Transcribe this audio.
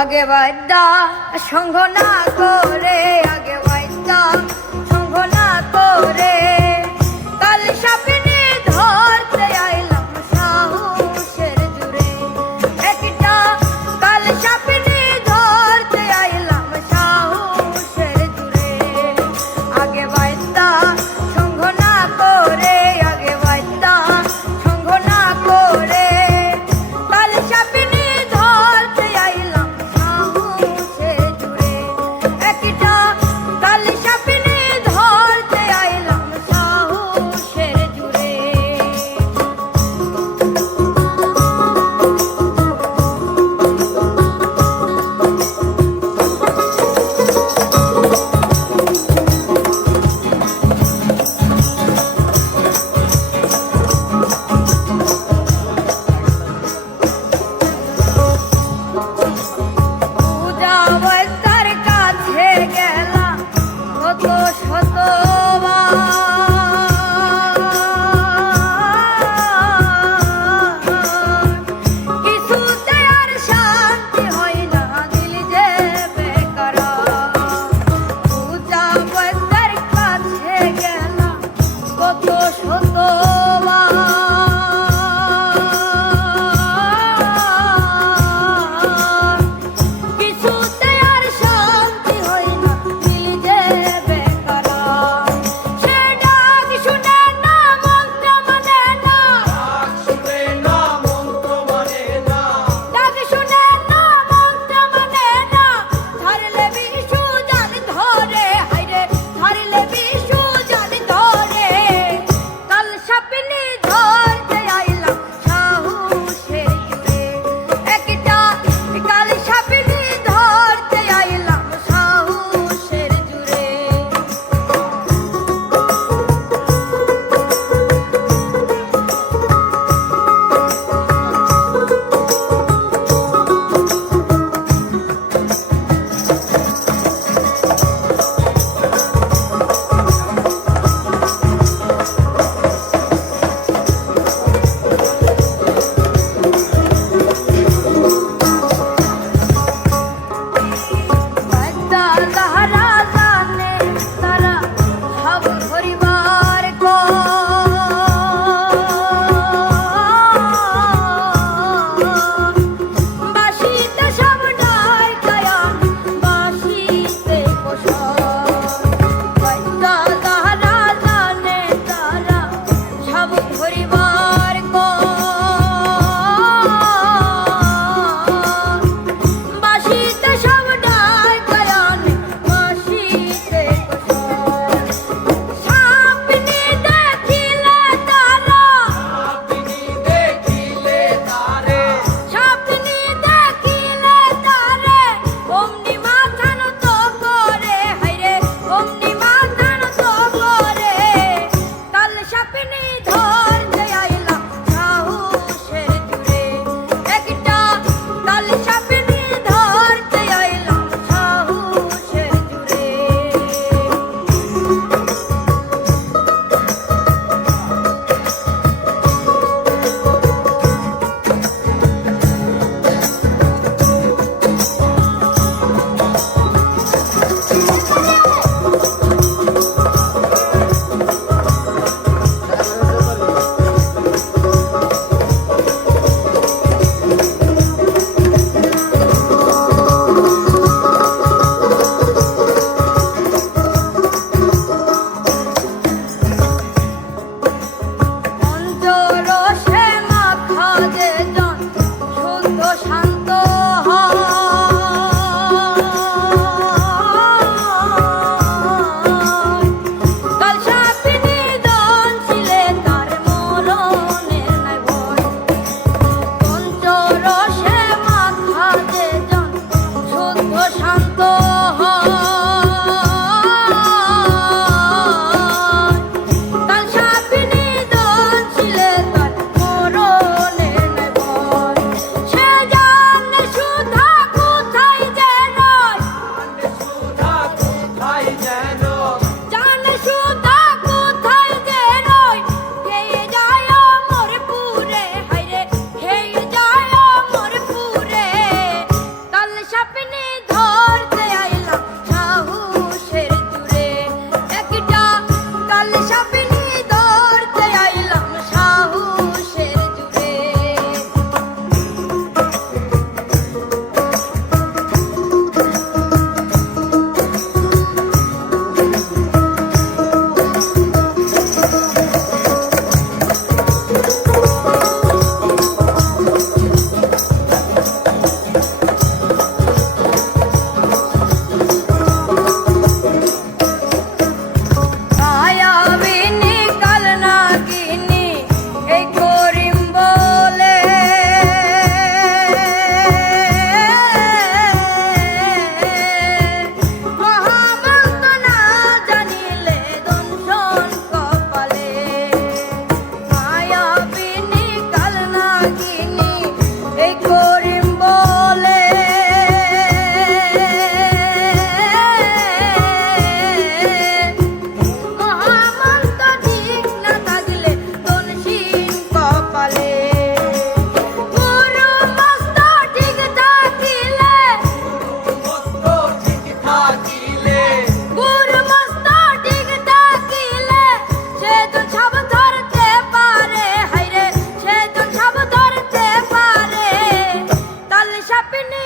আগে বাদ্যা সঙ্গ না করে, আগে বাদ্যা সঙ্গ না করে, কাল সাপিনে ধরতে আইলাম সাহসের জুড়ে। একটা কাল সাপিনে ধরতে আইলাম সাহসের জুড়ে। আগে বাদ্যা সঙ্গ না করে, আগে বাদ্যা সঙ্গ না করে, কাল সাপিনে ধরতে আইলাম সাহসের জুড়ে। একটা সাপিনে ধরতে আইলাম সাহসের জুড়ে, একটা কাল সাপিনে ধরতে আইলাম সাহসের জুড়ে। মায়াবিনী কাল নাগিনী এই করিম বলে, মহামন্ত্র না জানিলে দংশন কপালে। মায়াবিনী কাল নাগিনী এই করিম বলে, মহামন্ত্র ঠিক না থাকলে দংশন কপালে। গুরু মস্ত ঠিক থাকিলে, গুরু মস্ত ঠিক থাকিলে সে তো সব ধরতে পারে, হায়রে সে তো সব ধরতে পারে। কাল সাপিনী